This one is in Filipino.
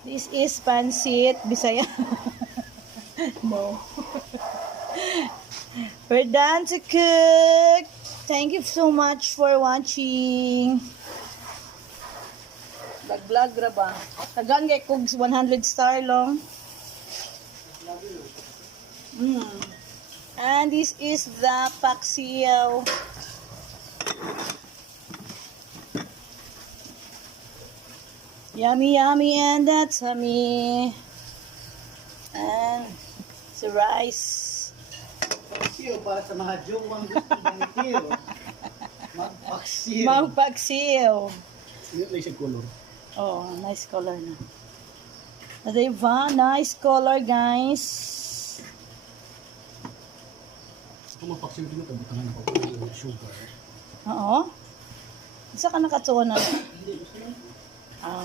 This is pancit Bisaya. No. We're done to cook. Thank you so much for watching. Vlog ra ba? Tagan kay kog 100 star long. And this is the paksiw. Yummy, yummy, and that's yummy. And the rice. Paksiw para sa mga jowang gusto ganito. Magpaksiw. Magpaksiw. Yun lang siya color. Oh, nice color na. Diba? Nice color, guys. Kung magpaksiw din ito, butangan na pa yung sugar. Oo. Isa ka nakatuwa na. Hindi, gusto mo? Ah.